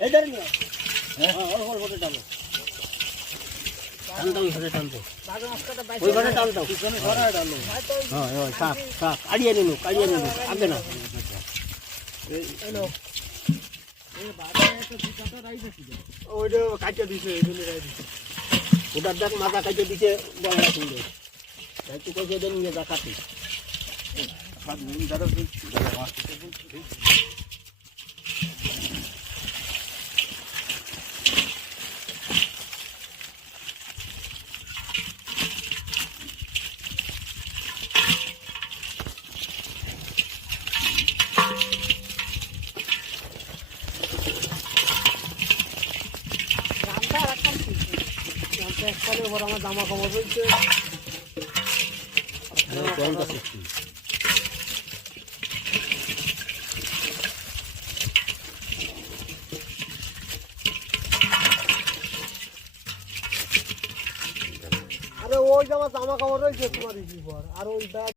इधर नहीं है और डालो টান দাও এখানে টান দাও ওইখানে টান দাও পিছনে সরায় ডালো হ্যাঁ ওই থাক থাক কাড়িয়ে নিলো আগে না এই লো এই বাবা একটা দুটাটা রাইজ আছে ওইটা কাটে দিছে এইজন্য রাইজ দিছে ওটার দেখ মাথা কাটে দিছে বড়া সুন্দর তাই তো কইছে দেন নিয়ে যা কাটি সব নিন ধরো একবারে ওর আমার জামা কাপড় রয়েছে আরে ওই জামা কাপড় রয়েছে তোমার আর ওই